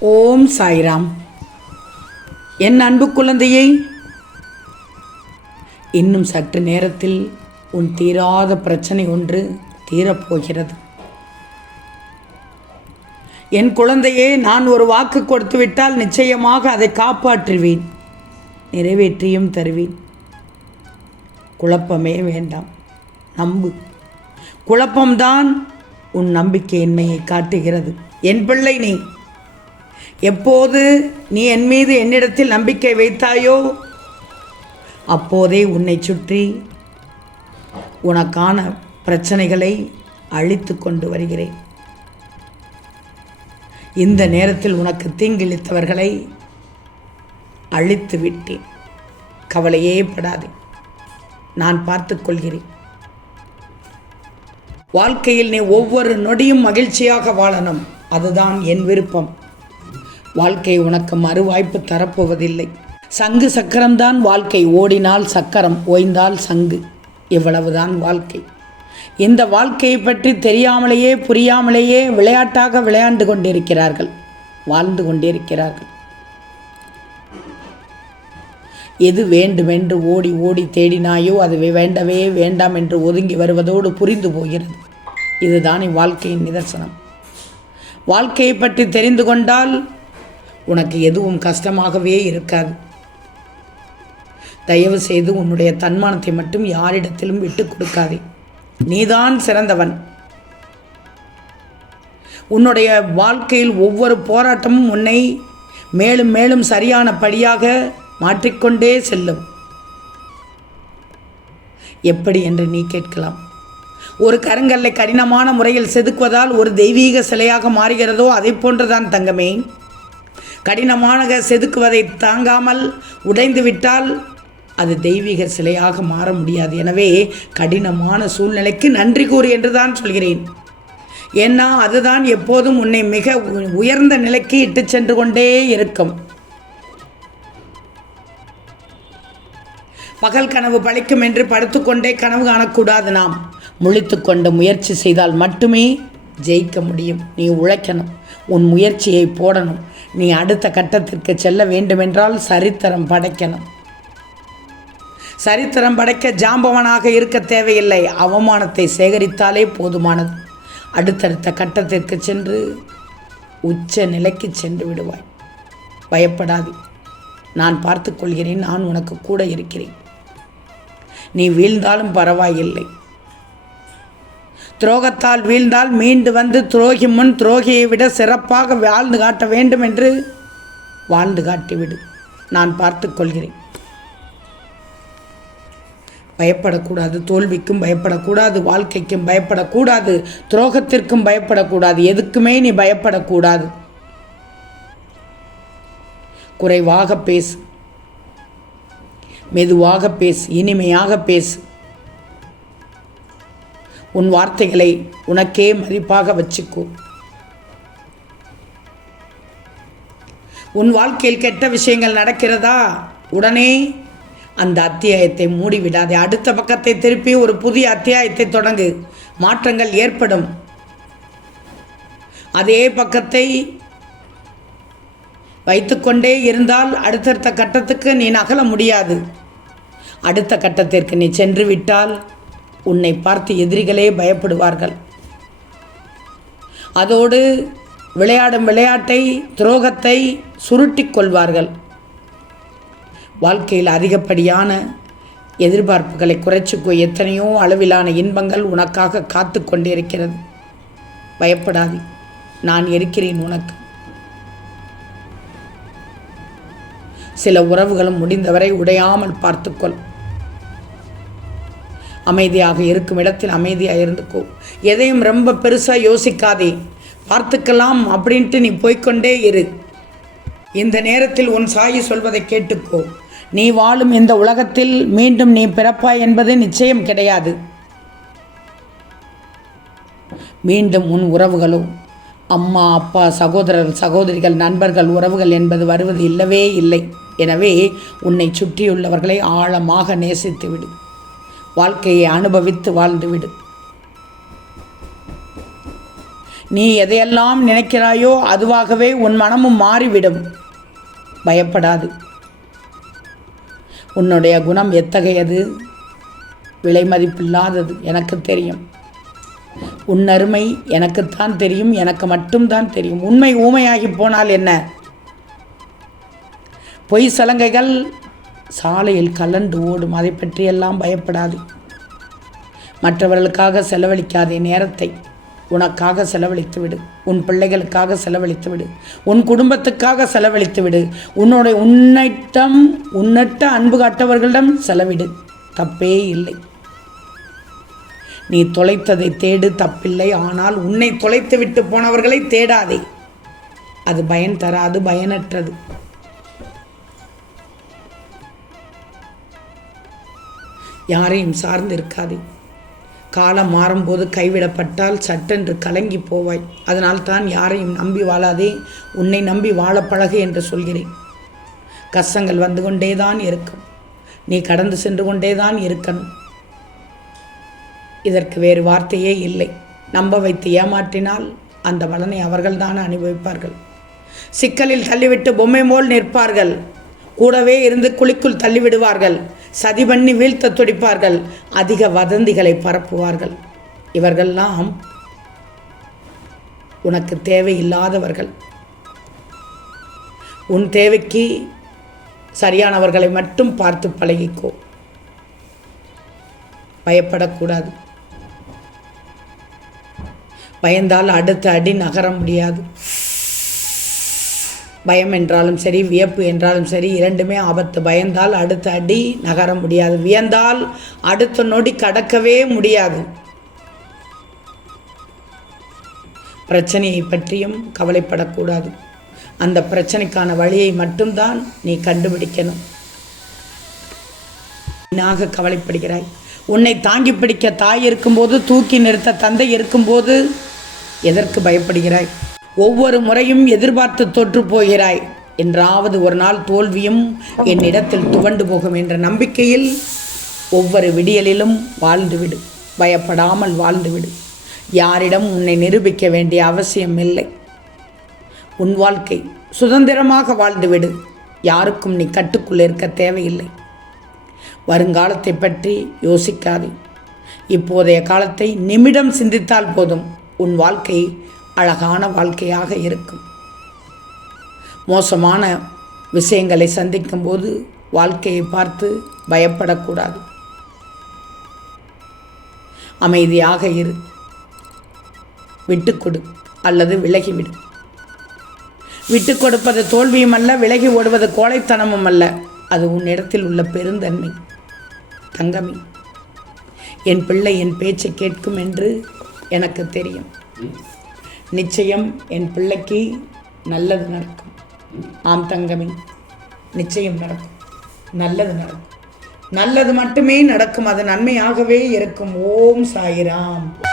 ஓம் சாய்ராம். என் அன்பு குழந்தையை இன்னும் சற்று நேரத்தில் உன் தீராத பிரச்சனை ஒன்று தீரப்போகிறது. என் குழந்தையே நான் ஒரு வாக்கு கொடுத்துவிட்டால் நிச்சயமாக அதை காப்பாற்றுவேன். நிறைவேற்றியும் தருவேன். குழப்பமே வேண்டாம். நம்பு. குழப்பம்தான் உன் நம்பிக்கையின்மையை காட்டுகிறது. என் பிள்ளை நீ. எப்போது நீ என் மீது என்னிடத்தில் நம்பிக்கை வைத்தாயோ அப்போதே உன்னை சுற்றி உனக்கான பிரச்சனைகளை அழித்து கொண்டு வருகிறேன். இந்த நேரத்தில் உனக்கு தீங்கிழித்தவர்களை அழித்து விட்டேன். கவலையே படாதே. நான் பார்த்துக்கொள்கிறேன் வாழ்க்கையில் நீ ஒவ்வொரு நொடியும் மகிழ்ச்சியாக வாழணும். அதுதான் என் விருப்பம். வாழ்க்கை உனக்கு மறுவாய்ப்பு தரப்போவதில்லை. சங்கு சக்கரம்தான் வாழ்க்கை ஓடினால் சக்கரம் ஓய்ந்தால் சங்கு. இவ்வளவுதான் வாழ்க்கை. இந்த வாழ்க்கையை பற்றி தெரியாமலேயே புரியாமலேயே விளையாட்டாக விளையாண்டு கொண்டிருக்கிறார்கள் வாழ்ந்து கொண்டிருக்கிறார்கள். எது வேண்டுமென்று ஓடி ஓடி தேடினாயோ அது வேண்டவே வேண்டாம் என்று ஒதுங்கி வருவதோடு புரிந்து போகிறது. இதுதான் வாழ்க்கையின் நிதர்சனம். வாழ்க்கையை பற்றி தெரிந்து கொண்டால் உனக்கு எதுவும் கஷ்டமாகவே இருக்காது. தயவு செய்து உன்னுடைய தன்மானத்தை மட்டும் யாரிடத்திலும் விட்டு கொடுக்காதே. நீதான் சிறந்தவன். உன்னுடைய வாழ்க்கையில் ஒவ்வொரு போராட்டமும் உன்னை மேலும் மேலும் சரியான படியாக மாற்றிக்கொண்டே செல்லும். எப்படி என்று நீ கேட்கலாம். ஒரு கருங்கல்லை கடினமான முறையில் செதுக்குவதால் ஒரு தெய்வீக சிலையாக மாறுகிறதோ அதை போன்றுதான் தங்கமே. கடினமான செதுக்குவதை தாங்காமல் உடைந்து விட்டால் அது தெய்வீக சிலையாக மாற முடியாது. எனவே கடினமான சூழ்நிலைக்கு நன்றி கூறு என்று தான் சொல்கிறேன். ஏன்னா அதுதான் எப்போதும் உன்னை மிக உ- உயர்ந்த நிலைக்கு இட்டு சென்று கொண்டே இருக்கும். பகல் கனவு பழிக்கும் என்று படுத்துக்கொண்டே கனவு காணக்கூடாது நாம். முழித்துக்கொண்டு முயற்சி செய்தால் மட்டுமே ஜெயிக்க முடியும். நீ உழைக்கணும். உன் முயற்சியை போடணும். நீ அடுத்த கட்டத்திற்கு செல்ல வேண்டுமென்றால் சரித்திரம் படைக்கணும். சரித்திரம் படைக்க ஜாம்பவனாக இருக்க தேவையில்லை. அவமானத்தை சேகரித்தாலே போதுமானது. அடுத்தடுத்த கட்டத்திற்கு சென்று உச்ச நிலைக்கு சென்று விடுவாய். பயப்படாது. நான் பார்த்துக்கொள்கிறேன் நான் உனக்கு கூட இருக்கிறேன். நீ வீழ்ந்தாலும் பரவாயில்லை. துரோகத்தால் வீழ்ந்தால் மீண்டு வந்து துரோகி முன் துரோகியை விட சிறப்பாக வாழ்ந்து காட்ட வேண்டும் என்று வாழ்ந்து காட்டிவிடு. நான் பார்த்து கொள்கிறேன். பயப்படக்கூடாது. தோல்விக்கும் பயப்படக்கூடாது. வாழ்க்கைக்கும் பயப்படக்கூடாது. துரோகத்திற்கும் பயப்படக்கூடாது. எதுக்குமே நீ பயப்படக்கூடாது. குறைவாக பேசு. மெதுவாக பேசு. இனிமையாக பேசு. உன் வார்த்தைகளை உனக்கே மதிப்பாக வச்சுக்கோ. உன் வாழ்க்கையில் கெட்ட விஷயங்கள் நடக்கிறதா? உடனே அந்த அத்தியாயத்தை மூடிவிடாதே. அடுத்த பக்கத்தை திருப்பி ஒரு புதிய அத்தியாயத்தை தொடங்கு. மாற்றங்கள் ஏற்படும். அதே பக்கத்தை வைத்துக்கொண்டே இருந்தால் அடுத்தடுத்த கட்டத்துக்கு நீ நகல முடியாது. அடுத்த கட்டத்திற்கு நீ சென்று விட்டால் உன்னை பார்த்து எதிரிகளே பயப்படுவார்கள். அதோடு விளையாடும் விளையாட்டை துரோகத்தை சுருட்டிக் கொள்வார்கள். வாழ்க்கையில் அதிகப்படியான எதிர்பார்ப்புகளை குறைச்சிக்கோ எத்தனையோ அளவிலான இன்பங்கள் உனக்காக காத்து கொண்டிருக்கிறது. பயப்படாது நான் இருக்கிறேன் உனக்கு. சில உறவுகளும் முடிந்தவரை உடையாமல் பார்த்துக்கொள். அமைதியாக இருக்கும் இடத்தில் அமைதியாக இருந்துக்கோ. எதையும் ரொம்ப பெருசாக யோசிக்காதே. பார்த்துக்கலாம் அப்படின்ட்டு நீ போய்க்கொண்டே இரு. இந்த நேரத்தில் உன் சாயி சொல்வதை கேட்டுக்கோ. நீ வாழும் இந்த உலகத்தில் மீண்டும் நீ பிறப்பாய் என்பது நிச்சயம் கிடையாது. மீண்டும் உன் உறவுகளோ அம்மா அப்பா சகோதரர் சகோதரிகள் நண்பர்கள் உறவுகள் என்பது வருவது இல்லவே இல்லை. எனவே உன்னை சுற்றியுள்ளவர்களை ஆழமாக நேசித்துவிடு. வாழ்க்கையை அனுபவித்து வாழ்ந்து விடு நீ எதையெல்லாம் நினைக்கிறாயோ அதுவாகவே உன் மனமும் மாறிவிடும். பயப்படாது. உன்னுடைய குணம் எத்தகையது? விலை மதிப்பில்லாதது எனக்கு தெரியும். உன் அருமை எனக்குத்தான் தெரியும் எனக்கு மட்டும்தான் தெரியும். உண்மை ஊமையாகி போனால் என்ன? பொய் சலங்கைகள் சாலையில் கலண்டு ஓடும். அதை பற்றியெல்லாம் பயப்படாது. மற்றவர்களுக்காக செலவழிக்காதே நேரத்தை. உனக்காக செலவழித்து விடு. உன் பிள்ளைகளுக்காக செலவழித்து விடு. உன் குடும்பத்துக்காக செலவழித்து விடு. உன்னுடைய உன்னிட்டம் உன்னட்ட அன்பு காட்டவர்களிடம் செலவிடு. தப்பே இல்லை. நீ தொலைத்ததை தேடு. தப்பில்லை. ஆனால் உன்னை தொலைத்து விட்டு போனவர்களை தேடாதே. அது பயன் தராது பயனற்றது. யாரையும் சார்ந்து இருக்காதே. காலம் மாறும்போது கைவிடப்பட்டால் சட்டென்று கலங்கி போவாய். அதனால் தான் யாரையும் நம்பி வாழாதே உன்னை நம்பி வாழ பழகு என்று சொல்கிறேன். கஷ்டங்கள் வந்து கொண்டே தான் இருக்கும். நீ கடந்து சென்று கொண்டே தான் இருக்கணும். இதற்கு வேறு வார்த்தையே இல்லை. நம்ப வைத்து ஏமாற்றினால் அந்த பலனை அவர்கள்தான் அனுபவிப்பார்கள். சிக்கலில் தள்ளிவிட்டு பொம்மை போல் நிற்பார்கள். கூடவே இருந்து குழிக்குள் தள்ளிவிடுவார்கள். சதி பண்ணி வீழ்த்த துடிப்பார்கள். அதிக வதந்திகளை பரப்புவார்கள். இவர்கள்லாம் உனக்கு தேவையில்லாதவர்கள். உன் தேவைக்கு சரியானவர்களை மட்டும் பார்த்து பழகிக்கோ. பயப்படக்கூடாது. பயந்தால் அடுத்த அடி நகர முடியாது. பயம் என்றாலும் சரி வியப்பு என்றாலும் சரி இரண்டுமே ஆபத்து. பயந்தால் அடுத்த அடி நகர முடியாது. வியந்தால் அடுத்த நொடி கடக்கவே முடியாது. பிரச்சனையை பற்றியும் கவலைப்படக்கூடாது. அந்த பிரச்சனைக்கான வழியை மட்டும்தான் நீ கண்டுபிடிக்கணும். நாக கவலைப்படுகிறாய். உன்னை தாங்கி பிடிக்க தாய் இருக்கும்போது தூக்கி நிறுத்த தந்தை இருக்கும்போது எதற்கு பயப்படுகிறாய்? ஒவ்வொரு முறையும் எதிர்பார்த்து தோற்று போகிறாய். என்றாவது ஒரு நாள் தோல்வியும் என்னிடத்தில் துவண்டு போகும் என்ற நம்பிக்கையில் ஒவ்வொரு விடியலிலும் வாழ்ந்துவிடு. பயப்படாமல் வாழ்ந்துவிடு. யாரிடம் உன்னை நிரூபிக்க வேண்டிய அவசியம் இல்லை. உன் வாழ்க்கை சுதந்திரமாக வாழ்ந்துவிடு. யாருக்கும் நீ கட்டுக்குள் இருக்க தேவையில்லை. வருங்காலத்தை பற்றி யோசிக்காதே. இப்போதைய காலத்தை நிமிடம் சிந்தித்தால் போதும். உன் வாழ்க்கை அழகான வாழ்க்கையாக இருக்கும். மோசமான விஷயங்களை சந்திக்கும்போது வாழ்க்கையை பார்த்து பயப்படக்கூடாது. அமைதியாக இரு. விட்டுக்கொடு அல்லது விலகிவிடு. விட்டு கொடுப்பது தோல்வியும் அல்ல விலகி ஓடுவது கோழைத்தனமும் அல்ல. அது உன்னிடத்தில் உள்ள பெருந்தன்மை. தங்கமி என் பிள்ளை என் பேச்சை கேட்கும் என்று எனக்கு தெரியும். நிச்சயம் என் பிள்ளைக்கு நல்லது நடக்கும். ஆம் தங்கமி நிச்சயம் நடக்கும். நல்லது நடக்கும். நல்லது மட்டுமே நடக்கும். அது நன்மையாகவே இருக்கும். ஓம் சாயிராம்.